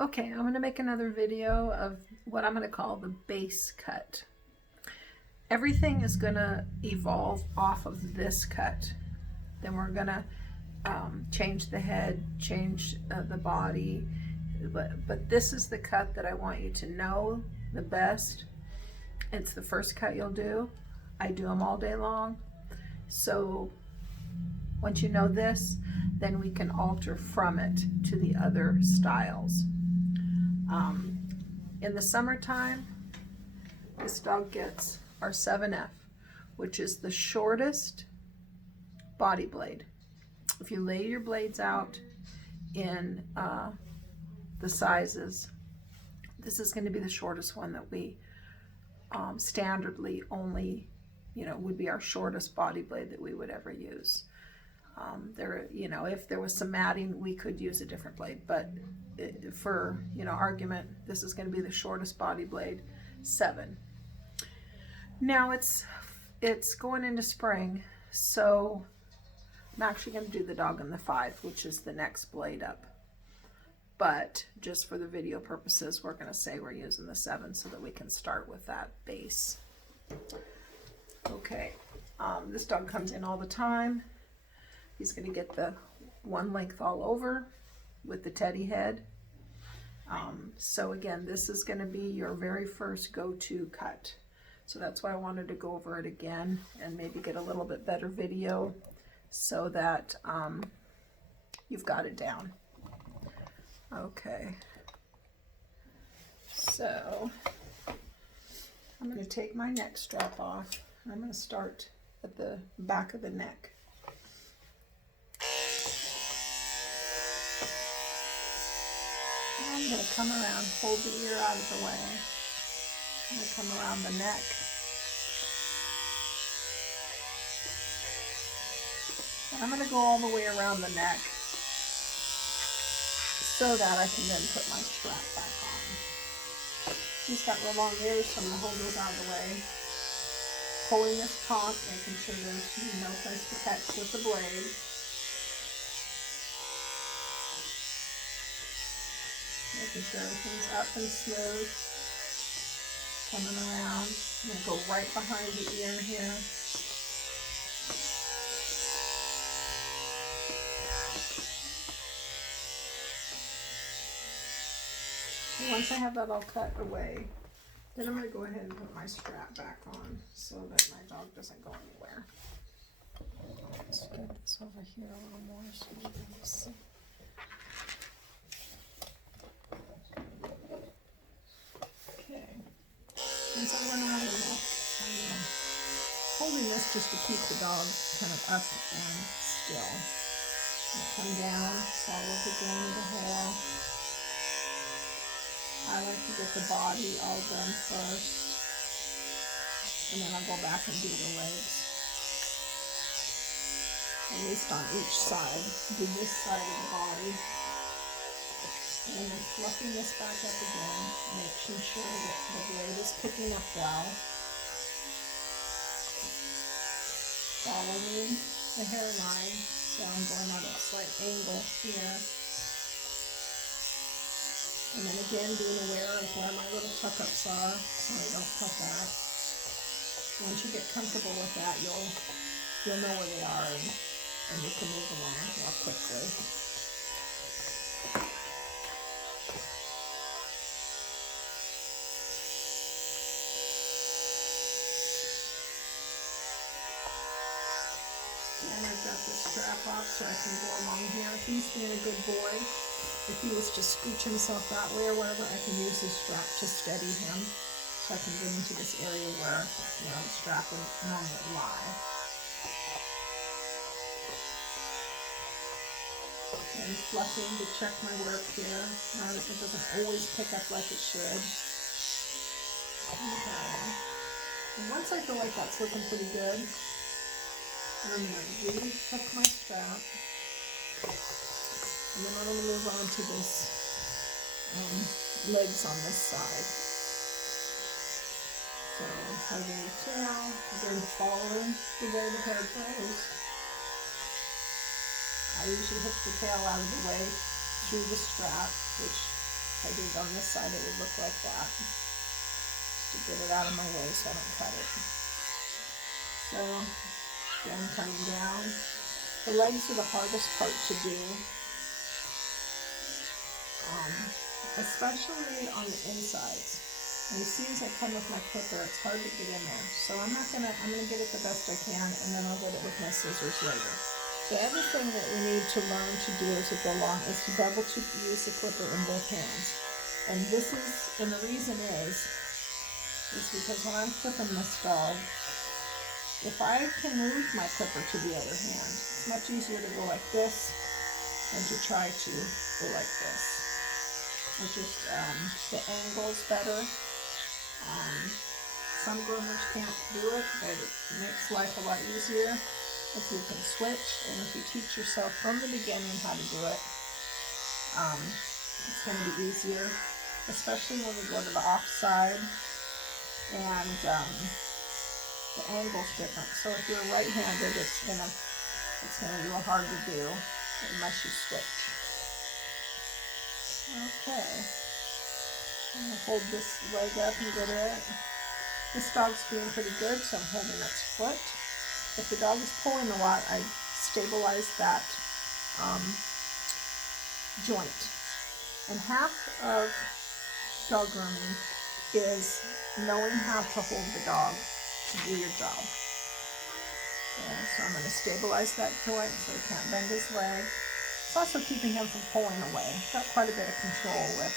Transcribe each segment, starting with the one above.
Okay, I'm going to make another video of what I'm going to call the base cut. Everything is going to evolve off of this cut. Then we're going to change the head, change the body, but this is the cut that I want you to know the best. It's the first cut you'll do. I do them all day long. So once you know this, then we can alter from it to the other styles. In the summertime, this dog gets our 7F, which is the shortest body blade. If you lay your blades out in the sizes, this is going to be the shortest one that we standardly only, would be our shortest body blade that we would ever use. If there was some matting, we could use a different blade, but for argument, this is going to be the shortest body blade, 7. Now it's going into spring, so I'm actually going to do the dog in the 5, which is the next blade up. But just for the video purposes, we're going to say we're using the 7 so that we can start with that base. Okay, this dog comes in all the time. He's going to get the one length all over with the teddy head. So again, this is going to be your very first go-to cut. So that's why I wanted to go over it again and maybe get a little bit better video so that you've got it down. Okay, so I'm going to take my neck strap off. I'm going to start at the back of the neck. I'm going to come around, hold the ear out of the way. I'm going to come around the neck. And I'm going to go all the way around the neck so that I can then put my strap back on. He's got real long ears, so I'm going to hold those out of the way. Pulling this taut, making sure there's no place to catch with the blade. Making sure everything's up and smooth. Coming around. I'm going to go right behind the ear here. Once I have that all cut away, then I'm going to go ahead and put my strap back on so that my dog doesn't go anywhere. Let's get this over here a little more so you can see. Okay. Once I run around the neck, I'm holding this just to keep the dog kind of up and still. Come down, follow the grain of the hair. I like to get the body all done first, and then I'll go back and do the legs. At least on each side. Do this side of the body. And then fluffing this back up again, making sure that the blade is picking up well. Following the hairline, so I'm going at a slight angle here. And then again, being aware of where my little tuck-ups are, so I don't cut that. Once you get comfortable with that, you'll know where they are, and you can move along more quickly. And I've got this strap off so I can go along here. He's being a good boy. If he was to scooch himself that way or whatever, I can use this strap to steady him so I can get into this area where the strap would normally lie. And fluffing to check my work here. Notice it doesn't always pick up like it should. Okay. And once I feel like that's looking pretty good, I'm going to re-tuck my strap. And then I'm going to move on to this legs on this side. So hugging the tail, again following the way the hair goes. I usually hook the tail out of the way through the strap, which If I did it on this side, it would look like that. Just to get it out of my way so I don't cut it. So, again, coming down. The legs are the hardest part to do, especially on the insides. And you see as I come with my clipper, it's hard to get in there. So I'm gonna get it the best I can, and then I'll get it with my scissors later. So everything that we need to learn to do as we go along is to be able to use the clipper in both hands. And the reason is because when I'm clipping this dog, if I can move my clipper to the other hand, it's much easier to go like this than to try to go like this. It's just, the angle's better. Some groomers can't do it, but it makes life a lot easier if you can switch, and if you teach yourself from the beginning how to do it, it's going to be easier, especially when we go to the offside, and the angle's different. So if you're right-handed, it's gonna be real hard to do unless you switch. Okay. I'm going to hold this leg up and get it. This dog's being pretty good, so I'm holding its foot. If the dog is pulling a lot, I stabilize that joint. And half of dog grooming is knowing how to hold the dog to do your job. Okay, so I'm going to stabilize that joint so he can't bend his leg. It's also keeping him from pulling away. Got quite a bit of control with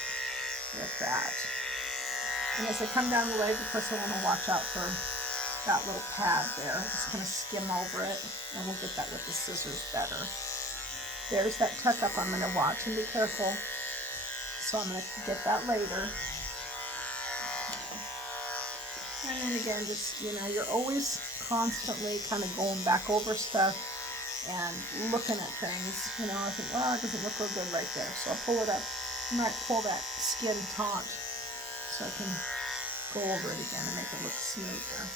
that. And as I come down the leg, of course I want to watch out for that little pad there. Just kind of skim over it, and we'll get that with the scissors better. There's that tuck up I'm going to watch and be careful. So I'm going to get that later. And then again, just, you're always constantly kind of going back over stuff and looking at things. I think, well, it doesn't look real good right there. So I'll pull it up. I might pull that skin taut so I can go over it again and make it look smoother.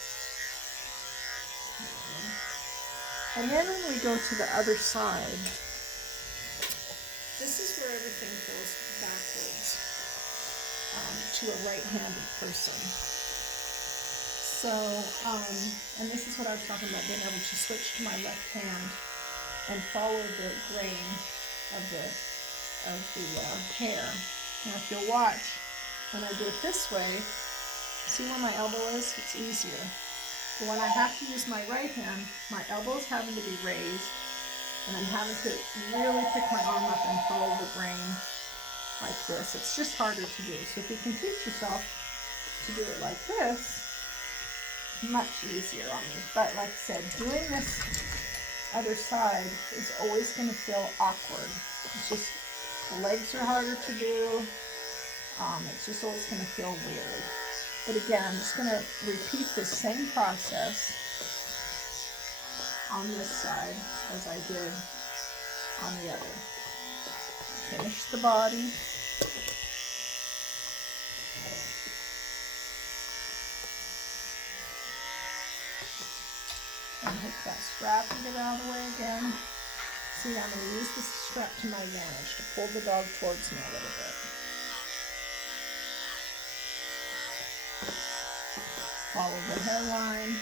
And then when we go to the other side, this is where everything goes backwards to a right-handed person. So, and this is what I was talking about, being able to switch to my left hand and follow the grain of the hair. Now if you'll watch, when I do it this way, see where my elbow is? It's easier. But when I have to use my right hand, my elbow's having to be raised, and I'm having to really pick my arm up and follow the grain like this. It's just harder to do. So if you can teach yourself to do it like this, much easier on me. But like I said, doing this other side is always going to feel awkward. It's just, the legs are harder to do. It's just always going to feel weird. But again, I'm just going to repeat this same process on this side as I did on the other. Finish the body. And hook that strap and get it out of the way again. See, I'm going to use this strap to my advantage to pull the dog towards me a little bit. Follow the hairline,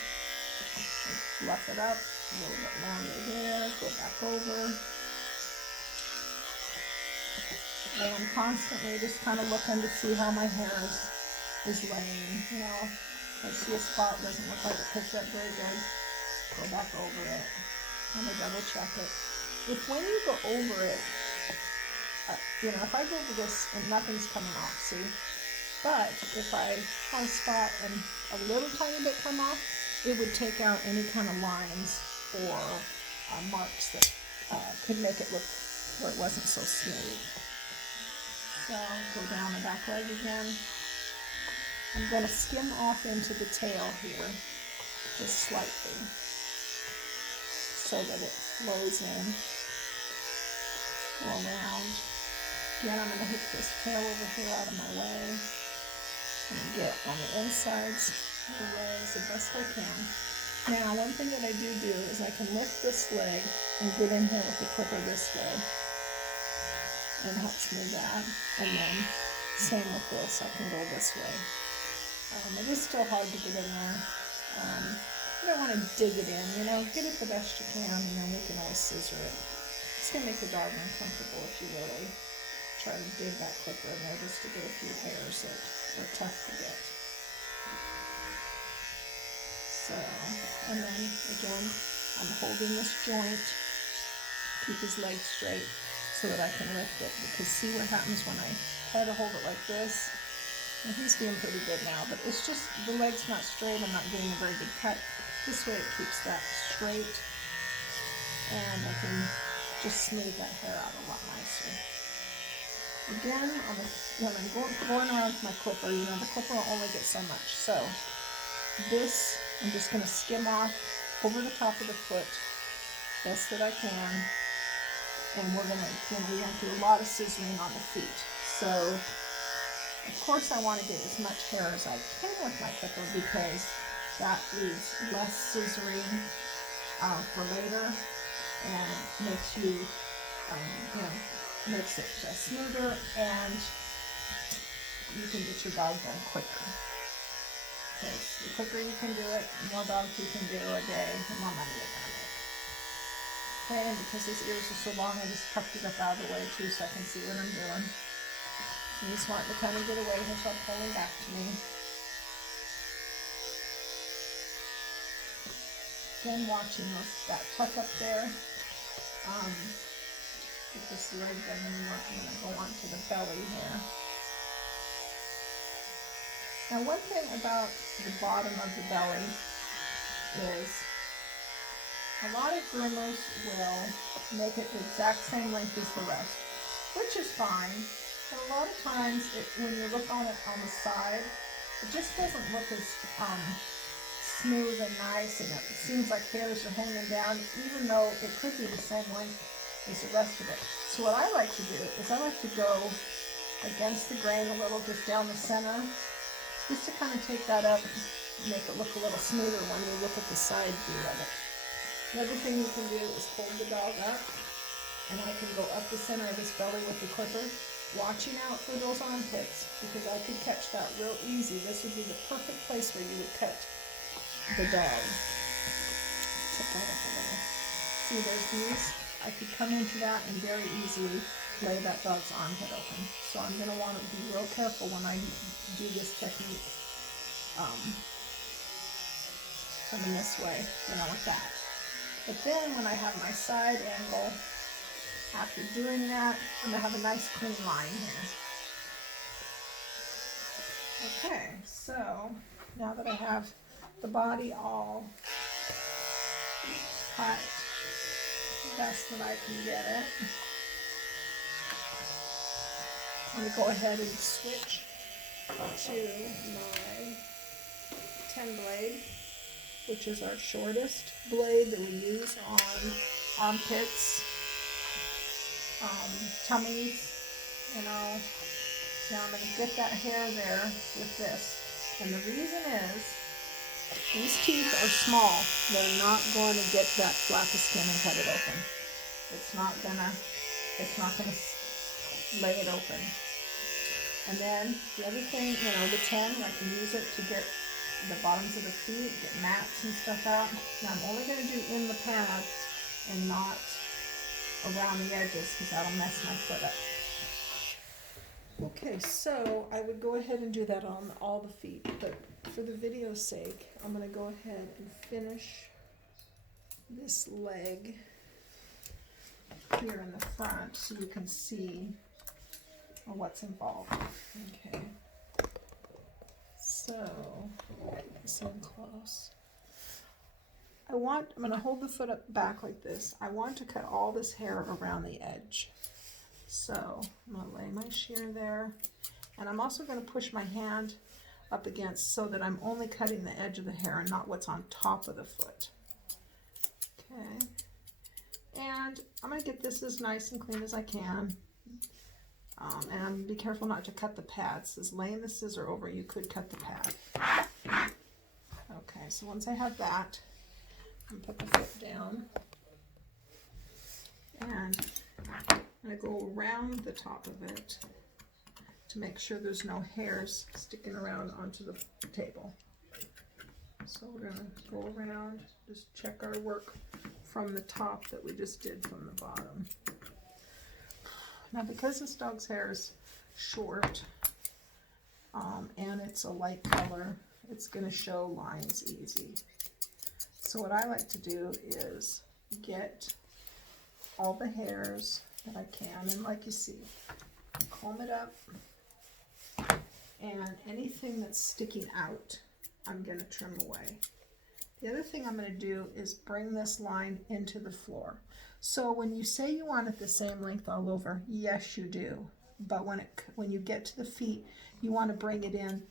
fluff it up, a little bit longer there, go back over. And I'm constantly just kind of looking to see how my hair is laying. If I see a spot that doesn't look like it picked up very good, go back over it, kind of double check it. If when you go over it, if I go over this and nothing's coming off, see? But if I have a spot and a little tiny bit come off, it would take out any kind of lines or marks that could make it look where it wasn't so smooth. So go down the back leg again. I'm going to skim off into the tail here, just slightly, so that it flows in, go around. Again, I'm going to hook this tail over here out of my way and get on the insides of the legs the best I can. Now, one thing that I do is I can lift this leg and get in here with the clipper this way, and helps me that. And then Same with this, I can go this way. It is still hard to get in there. You don't want to dig it in, you know, get it the best you can, and then we can always scissor it. It's going to make the dog uncomfortable if you really try to dig that clipper in there just to get a few hairs that are tough to get. So, and then again, I'm holding this joint, keep his legs straight so that I can lift it, because see what happens when I try to hold it like this. And he's being pretty good now, but it's just the leg's not straight. I'm not getting a very good cut. This way it keeps that straight, and I can just smooth that hair out a lot nicer. Again, when I'm going around with my clipper, you know, the clipper will only get so much. So this, I'm just going to skim off over the top of the foot best that I can. And we're going to, you know, we have to do a lot of scissoring on the feet. So, of course, I want to get as much hair as I can with my clipper, because that leaves less scissoring for later, and makes you, you know, makes it smoother, and you can get your dog done quicker. Because the quicker you can do it, the more dogs you can do a day, the more money you're going to make. Okay, and because his ears are so long, I just tucked it up out of the way too, so I can see what I'm doing. He's wanting to kind of get away, he'll start pulling back to me. Again, watching that tuck up there. Get this leg done, and I'm going to go on to the belly here. Now, one thing about the bottom of the belly is a lot of groomers will make it the exact same length as the rest, which is fine. But a lot of times, when you look on it on the side, it just doesn't look as smooth and nice, and it seems like hairs are hanging down, even though it could be the same length as the rest of it. So what I like to do is I like to go against the grain a little, just down the center, just to kind of take that up and make it look a little smoother when you look at the side view of it. Another thing you can do is hold the dog up, and I can go up the center of his belly with the clipper, watching out for those armpits, because I could catch that real easy. This would be the perfect place where you would cut the dog. Tip that up a little. See those views? I could come into that and very easily lay that dog's armpit open. So I'm going to want to be real careful when I do this technique. Coming this way, you know, with that. But then when I have my side angle, after doing that, I'm going to have a nice clean line here. Okay, so now that I have the body all cut best that I can get it, I'm going to go ahead and switch to my 10 blade, which is our shortest blade that we use on armpits, tummies, you know. Now I'm going to get that hair there with this. And the reason is, these teeth are small. They're not going to get that flap of skin and cut it open. It's not gonna lay it open. And then the other thing, you know, the 10, I can use it to get the bottoms of the feet, get mats and stuff out. Now I'm only going to do in the pad and not around the edges, because that'll mess my foot up. Okay, so I would go ahead and do that on all the feet, but for the video's sake, I'm going to go ahead and finish this leg here in the front so you can see what's involved. Okay, so this in close. I'm going to hold the foot up back like this. I want to cut all this hair around the edge. So I'm going to lay my shear there, and I'm also going to push my hand up against so that I'm only cutting the edge of the hair and not what's on top of the foot. Okay, and I'm going to get this as nice and clean as I can, and I'm going to be careful not to cut the pads. As laying the scissor over, you could cut the pad. Okay, so once I have that, I'm going to put the foot down, and I'm going to go around the top of it to make sure there's no hairs sticking around onto the table. So we're gonna go around, just check our work from the top that we just did from the bottom. Now because this dog's hair is short, and it's a light color, it's gonna show lines easy. So what I like to do is get all the hairs that I can, and like you see, comb it up, and anything that's sticking out, I'm going to trim away. The other thing I'm going to do is bring this line into the floor. So when you say you want it the same length all over, yes you do. But when you get to the feet, you want to bring it in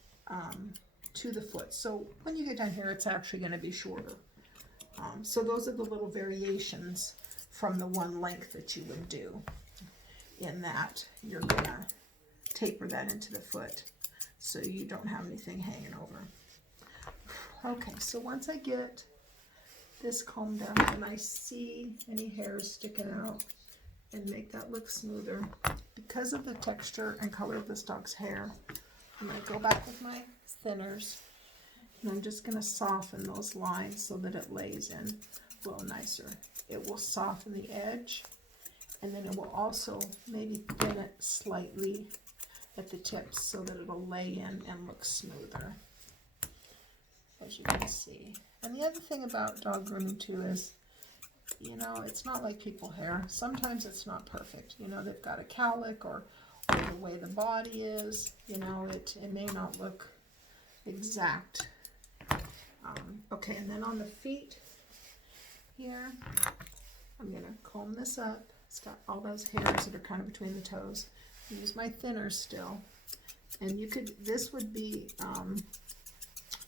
to the foot. So when you get down here, it's actually going to be shorter. So those are the little variations from the one length that you would do, in that you're going to taper that into the foot so you don't have anything hanging over. Okay, so once I get this combed down and I see any hairs sticking out, and make that look smoother, because of the texture and color of this dog's hair, I'm going to go back with my thinners, and I'm just going to soften those lines so that it lays in a little nicer. It will soften the edge, and then it will also maybe thin it slightly at the tips so that it'll lay in and look smoother, as you can see. And the other thing about dog grooming too is, you know, it's not like people hair. Sometimes it's not perfect. You know, they've got a cowlick, or the way the body is, you know, it may not look exact. Okay, and then on the feet here, I'm going to comb this up. It's got all those hairs that are kind of between the toes. Use my thinner still, and this would be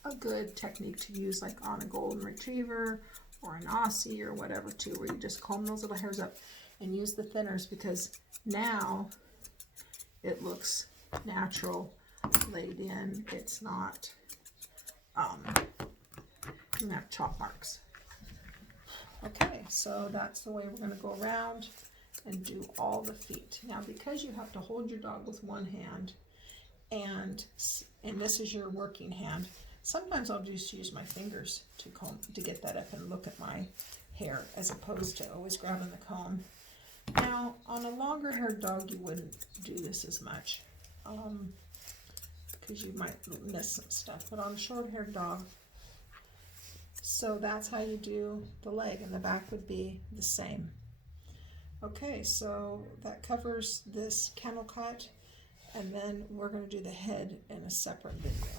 a good technique to use like on a golden retriever or an Aussie or whatever too, where you just comb those little hairs up and use the thinners, because now it looks natural, laid in. It's not you don't have chop marks. Okay, so that's the way we're going to go around and do all the feet. Now, because you have to hold your dog with one hand, and this is your working hand, sometimes I'll just use my fingers to comb, to get that up and look at my hair, as opposed to always grabbing the comb. Now, on a longer haired dog, you wouldn't do this as much, because you might miss some stuff, but on a short haired dog, so that's how you do the leg, and the back would be the same. Okay, so that covers this kennel cut, and then we're going to do the head in a separate video.